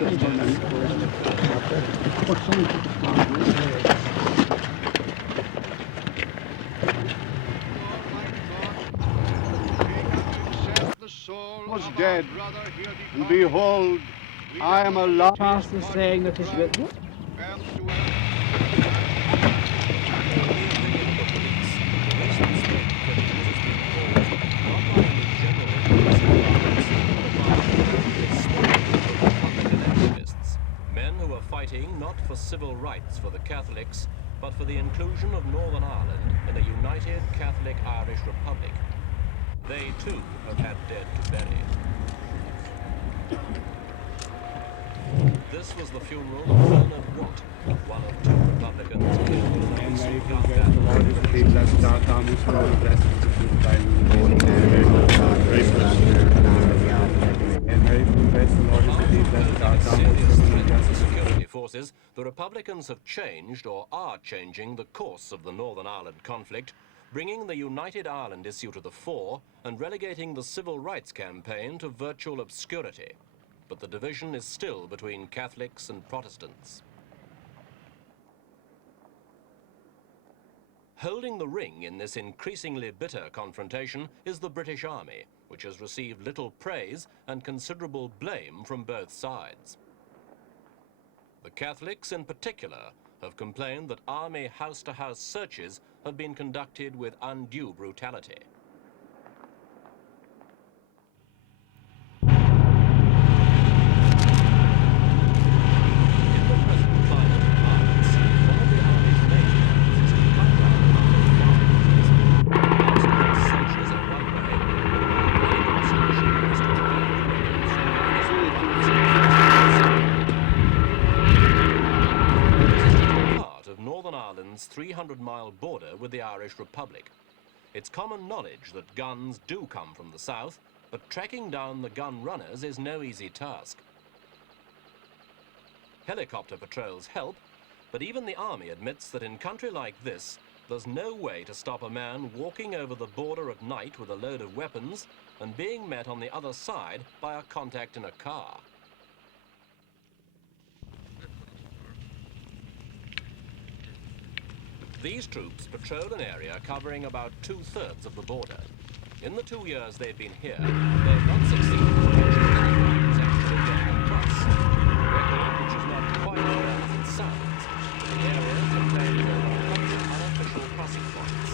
Was dead, and behold, I am alive. Pastor saying that this will... Men who are fighting not for civil rights for the Catholics, but for the inclusion of Northern Ireland in a united Catholic Irish Republic. They too have had dead to bury. This was the funeral of Bernard Watt, one of two Republicans killed in a recent gun security forces, the Republicans have changed or are changing the course of the Northern Ireland conflict, bringing the United Ireland issue to the fore and relegating the civil rights campaign to virtual obscurity. But the division is still between Catholics and Protestants. Holding the ring in this increasingly bitter confrontation is the British Army, which has received little praise and considerable blame from both sides. The Catholics in particular have complained that army house-to-house searches have been conducted with undue brutality. Northern Ireland's 300-mile border with the Irish Republic. It's common knowledge that guns do come from the south, but tracking down the gun runners is no easy task. Helicopter patrols help, but even the army admits that in country like this, there's no way to stop a man walking over the border at night with a load of weapons and being met on the other side by a contact in a car. These troops patrol an area covering about 2/3 of the border. In the 2 years they've been here, they've not succeeded in catching any lines actually getting across. A record which is not quite as bad as it sounds. The area contains over 100 unofficial crossing points.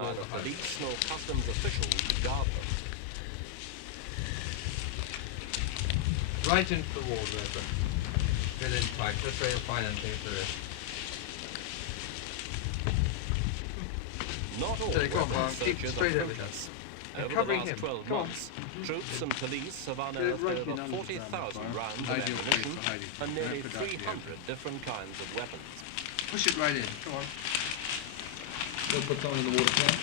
Neither police nor customs officials guard them. Right into the wall, Reverend. Get in tight. That's where you'll find anything if there is. Not all weapons searches are fruitless. Over the last 12 months, troops and police have unearthed over 40,000 rounds of ammunition and nearly 300 different kinds of weapons. Push it right in. Come on. Go put someone in the water plant.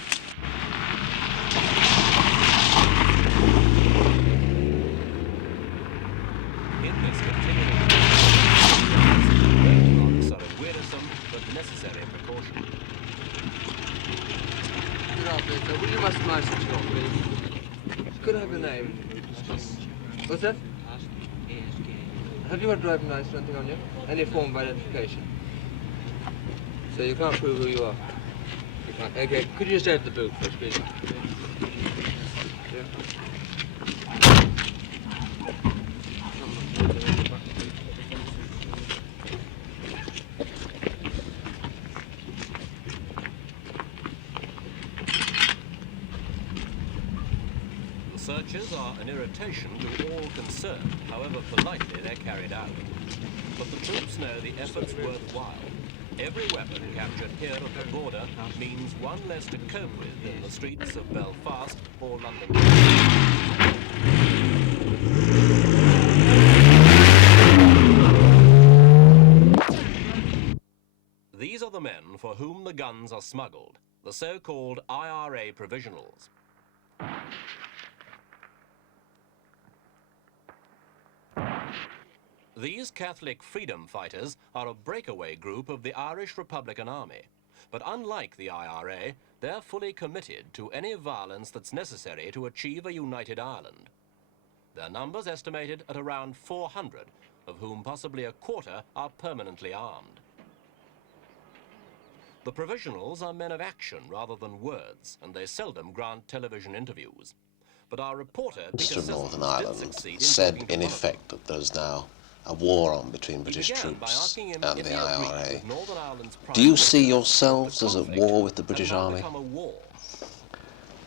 In this continuing roadblocks are a wearisome but necessary precaution. Will you must mind switching off, please? Could I have your name? What's that? Have you got a driving license or anything on you? Any form of identification? So you can't prove who you are? You can't. Okay, could you just open the boot first, please? Searches are an irritation to all concerned, however politely they're carried out. But the troops know the effort's worthwhile. Every weapon captured here at the border means one less to cope with in the streets of Belfast or London. These are the men for whom the guns are smuggled, the so-called IRA Provisionals. These Catholic freedom fighters are a breakaway group of the Irish Republican Army. But unlike the IRA, they're fully committed to any violence that's necessary to achieve a united Ireland. Their numbers estimated at around 400, of whom possibly a quarter are permanently armed. The Provisionals are men of action rather than words, and they seldom grant television interviews. But our reporter, Minister of Northern did Ireland succeed in said talking to in one of them. effect that there's now a war on between He British began by troops asking him and if the he agreed IRA. with Northern Ireland's Prime Do you Minister see that yourselves the as at conflict war with the had British now Army? become a war?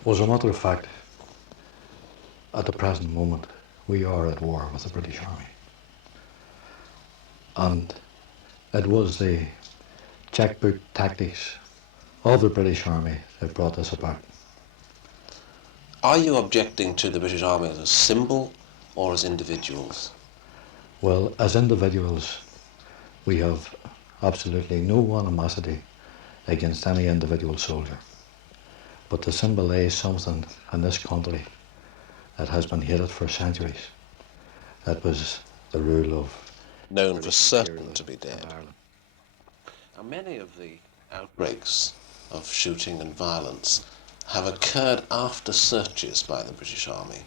Well, as a matter of fact, at the present moment, we are at war with the British Army. And it was the jackboot tactics of the British Army that brought this about. Are you objecting to the British Army as a symbol or as individuals? Well, as individuals, we have absolutely no animosity against any individual soldier. But to symbolize something in this country that has been hated for centuries, that was the rule of Known for certain to be dead. Ireland. Now, many of the outbreaks of shooting and violence have occurred after searches by the British Army.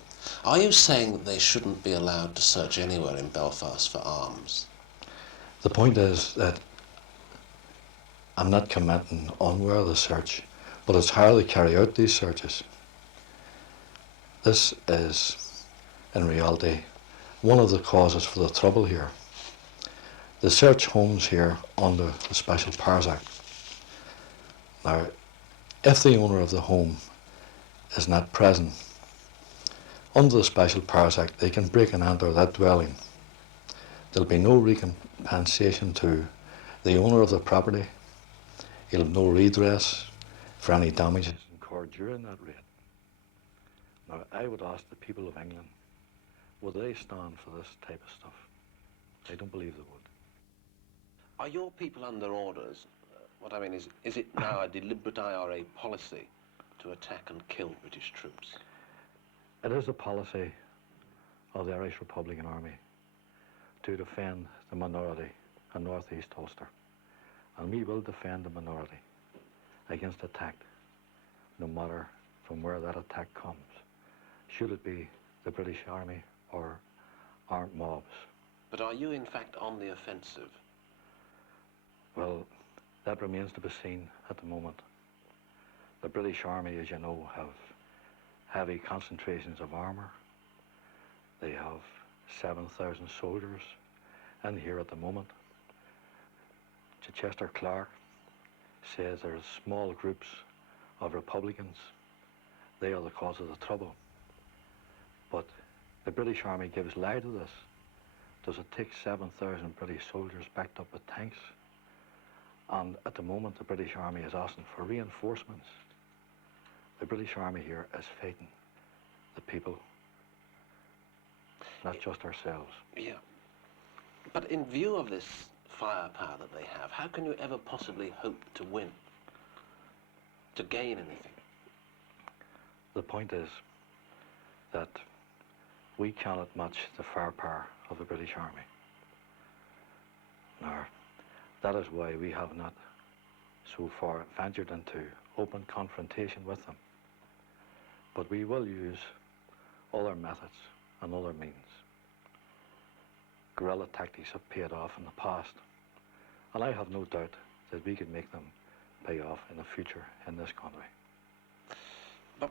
Are you saying that they shouldn't be allowed to search anywhere in Belfast for arms? The point is that I'm not commenting on where the search, but it's how they carry out these searches. This is, in reality, one of the causes for the trouble here. The search homes here under the Special Powers Act. Now, if the owner of the home is not present, under the Special Powers Act, they can break and enter that dwelling. There'll be no recompensation to the owner of the property. He'll have no redress for any damages incurred during that raid. Now, I would ask the people of England, would they stand for this type of stuff? I don't believe they would. Are your people under orders? What I mean is it now a deliberate IRA policy to attack and kill British troops? It is a policy of the Irish Republican Army to defend the minority in North East Ulster. And we will defend the minority against attack, no matter from where that attack comes. Should it be the British Army or armed mobs? But are you in fact on the offensive? Well, that remains to be seen at the moment. The British Army, as you know, have heavy concentrations of armour. They have 7,000 soldiers in here at the moment. Chichester Clark says there's small groups of Republicans. They are the cause of the trouble. But the British Army gives lie to this. Does it take 7,000 British soldiers backed up with tanks? And at the moment, the British Army is asking for reinforcements. The British Army here is fighting the people, not just ourselves. Yeah. But in view of this firepower that they have, how can you ever possibly hope to win? To gain anything? The point is that we cannot match the firepower of the British Army. Now, that is why we have not so far ventured into open confrontation with them. But we will use other methods and other means. Guerrilla tactics have paid off in the past, and I have no doubt that we could make them pay off in the future in this country. But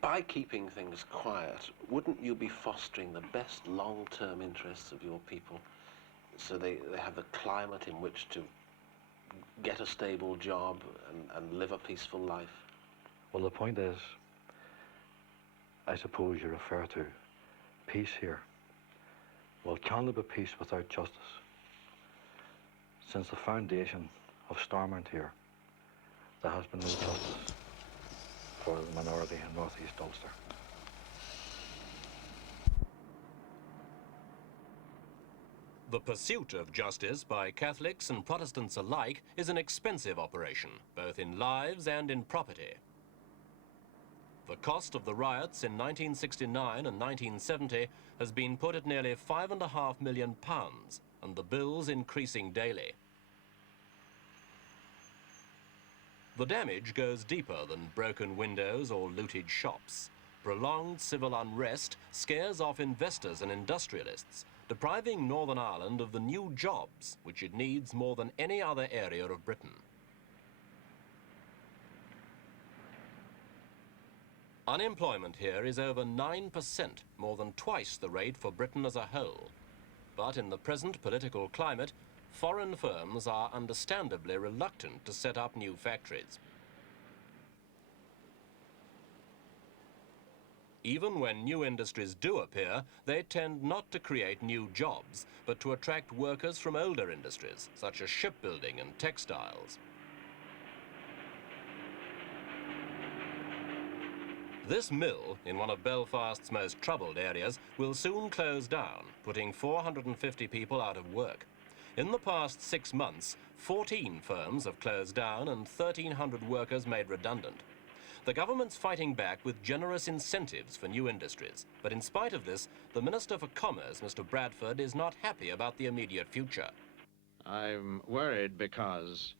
by keeping things quiet, wouldn't you be fostering the best long-term interests of your people so they have the climate in which to get a stable job and live a peaceful life? Well, the point is, I suppose you refer to peace here. Well, can there be peace without justice? Since the foundation of Stormont here, there has been no justice for the minority in North East Ulster. The pursuit of justice by Catholics and Protestants alike is an expensive operation, both in lives and in property. The cost of the riots in 1969 and 1970 has been put at nearly £5.5 million, and the bills increasing daily. The damage goes deeper than broken windows or looted shops. Prolonged civil unrest scares off investors and industrialists, depriving Northern Ireland of the new jobs which it needs more than any other area of Britain. Unemployment here is over 9%, more than twice the rate for Britain as a whole. But in the present political climate, foreign firms are understandably reluctant to set up new factories. Even when new industries do appear, they tend not to create new jobs, but to attract workers from older industries, such as shipbuilding and textiles. This mill, in one of Belfast's most troubled areas, will soon close down, putting 450 people out of work. In the past 6 months, 14 firms have closed down and 1,300 workers made redundant. The government's fighting back with generous incentives for new industries. But in spite of this, the Minister for Commerce, Mr. Bradford, is not happy about the immediate future. I'm worried because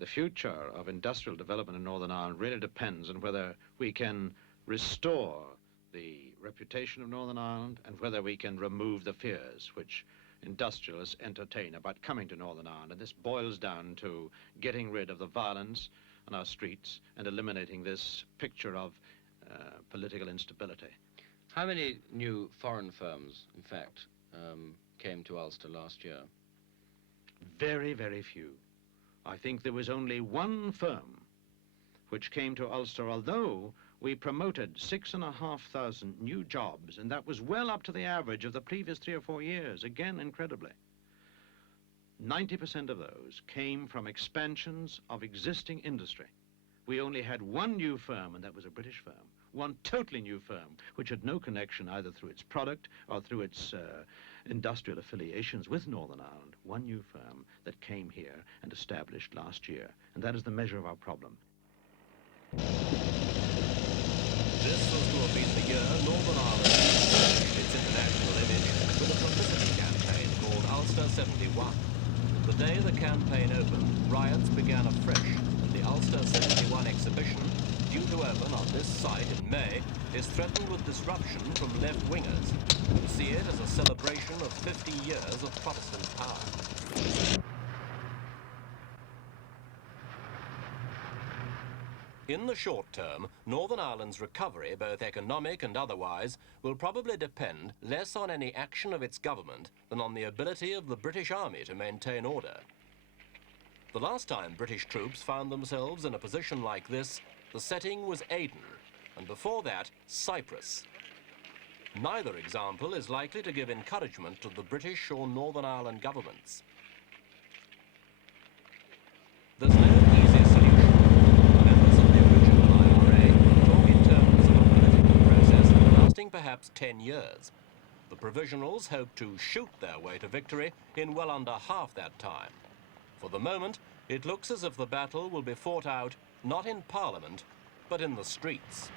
the future of industrial development in Northern Ireland really depends on whether we can restore the reputation of Northern Ireland and whether we can remove the fears which industrialists entertain about coming to Northern Ireland. And this boils down to getting rid of the violence on our streets and eliminating this picture of political instability. How many new foreign firms, in fact, came to Ulster last year? Very, very few. I think there was only one firm which came to Ulster, although we promoted 6,500 new jobs, and that was well up to the average of the previous 3 or 4 years, again, incredibly. 90% of those came from expansions of existing industry. We only had one new firm, and that was a British firm, one totally new firm, which had no connection either through its product or through its industrial affiliations with Northern Ireland. One new firm that came here and established last year, and that is the measure of our problem. This was to have been the year Northern Ireland established its international image with a publicity campaign called Ulster 71. The day the campaign opened, riots began afresh, and the Ulster 71 exhibition, due to open on this site in May, is threatened with disruption from left-wingers, who see it as a celebration of 50 years of Protestant power. In the short term, Northern Ireland's recovery, both economic and otherwise, will probably depend less on any action of its government than on the ability of the British Army to maintain order. The last time British troops found themselves in a position like this, the setting was Aden, and before that, Cyprus. Neither example is likely to give encouragement to the British or Northern Ireland governments. There's no easy solution. Members of the original IRA talk in terms of a political process lasting perhaps 10 years. The Provisionals hope to shoot their way to victory in well under half that time. For the moment, it looks as if the battle will be fought out not in Parliament, but in the streets.